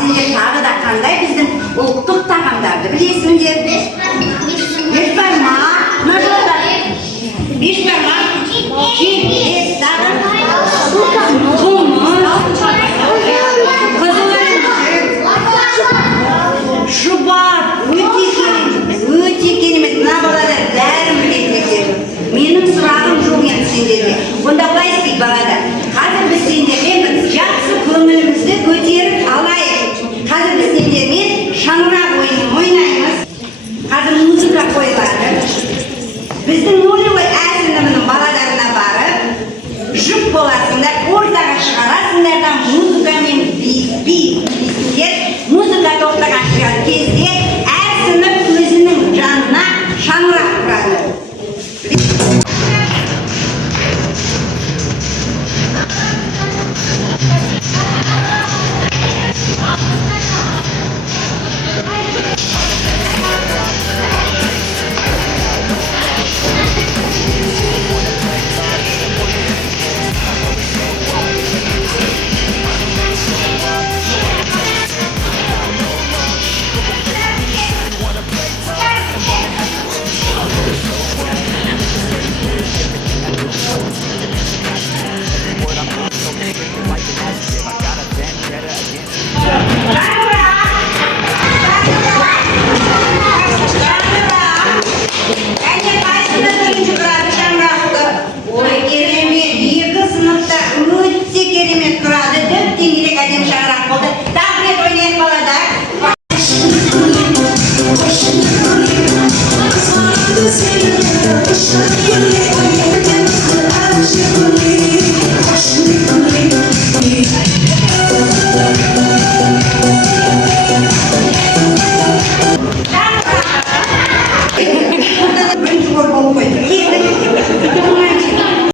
сендер тағы да қандай біздің ұлттық тағамдарды білесіңдер? Бешбармақ, мына жақта бешбармақ, шелпек, тағы қымыз, қызыл шұбат, өте керемет. Мына балалар бәрін білетіндер. Менің сұрағым жоқ енді сендерге. Онда былай істейік балалар. Қазір біз сендермен бір жақсы көңілімізді көтеріп алайық. Қазір біз сендермен шаңырақ ойынын ойнаймыз. Қазір музыка қойылады. Біздің нулевой әзілімінің балаларына барып, жұп боласыңдар, ортаға шығарасыңдар да музыкамен бейсіңдер. Музыка тоқтаған кезде әр сынып өзінің жанына шаңырақ құрады. This is